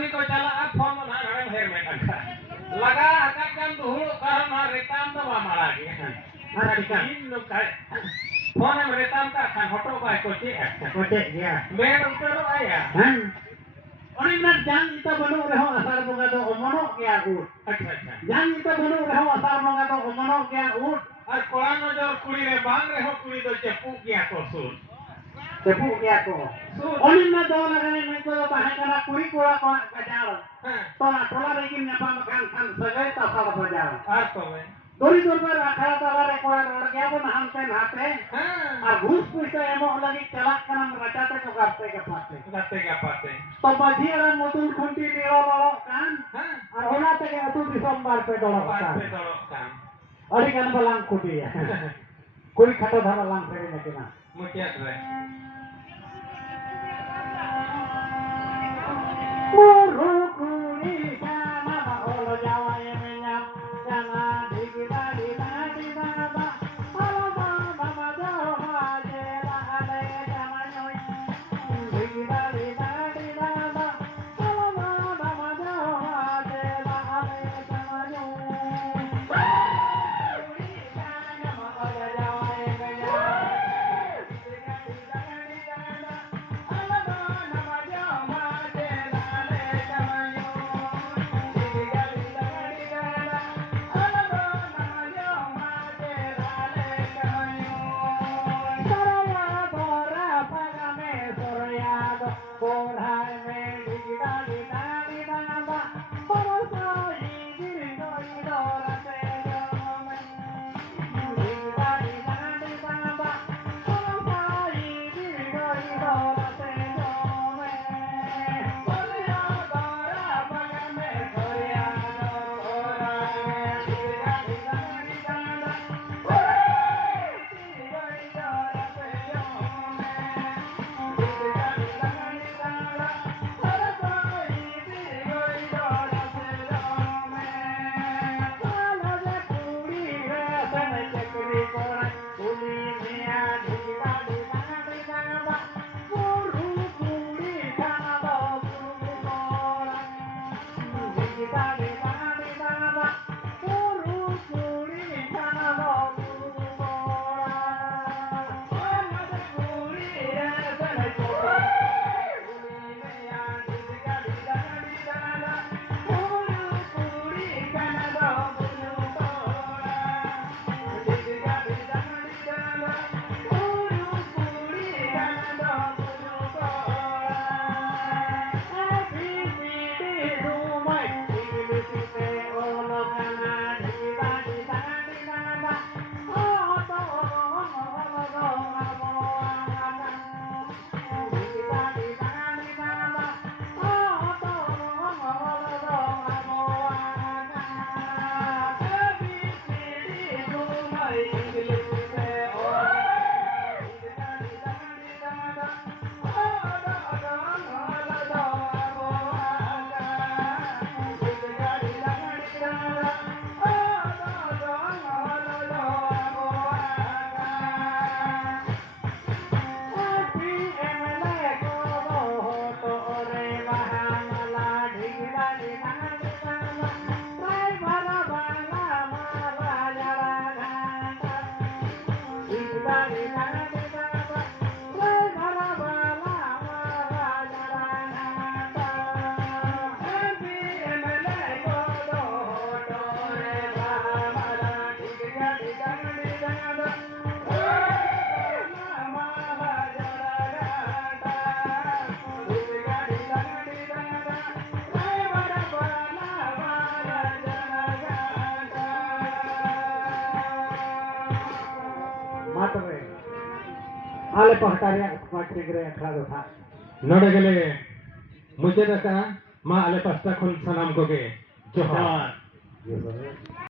कभी को चला फोन में ना घरे हेर में टंका लगा हकत काम धूल कर ना रेताम तो मारा गया हां ठीक है इन लोग का फोन में रेताम का खान होटो का कोचे गया मैं उतरो आया हां और इन जान इता बनो रहो आसार बंगा तो ओमनो गया उठ अच्छा अच्छा जान इता बनो रहो आसार बंगा तो ओमनो गया उठ और कोड़ा न जो कुड़ी रे बांग रे हो कुड़ी तो चपू गया तो सूर चपू गया तो और इन दो लगने में तो बाहर करा कुड़ी कोड़ा को गजाल तोला तोला लेकिन नपा मकान खान सगै तसाड़ बजाओ और तो वे दोरी दूर पर अखाड़ा तला रे कोड़ा रोड गया तो हम से नाते और घूस पैसा एमो लगी चला कनम रचाते को करते के पाते तो बजिया मधुर खुंटी लियो लड़ो कान और होना तक अतु दिसंबर पे दड़ो कान अड़ी कान बलांग खुटी है कोई खटो धरा लांग से ने केना मुटिया रे मोरो कुनी जाना ओल जावाए में नाम जाना ढिगी दाड़ी दाड़ी दादा ओलो बाबा जो हाजे लाले जमानोई ढिगी दाड़ी दाड़ी दादा ओलो बाबा जो हाजे लाले जमानोई कुनी जाना ओल जावाए में नाम ढिगी दाड़ी दादा ओलो बाबा जो हाजे लाले आले पहटारे पाठ्यग्रह अखड़ा दो था नोड़े गले मुझे दका माँ आले पास्ता खुन सनाम को के जोहार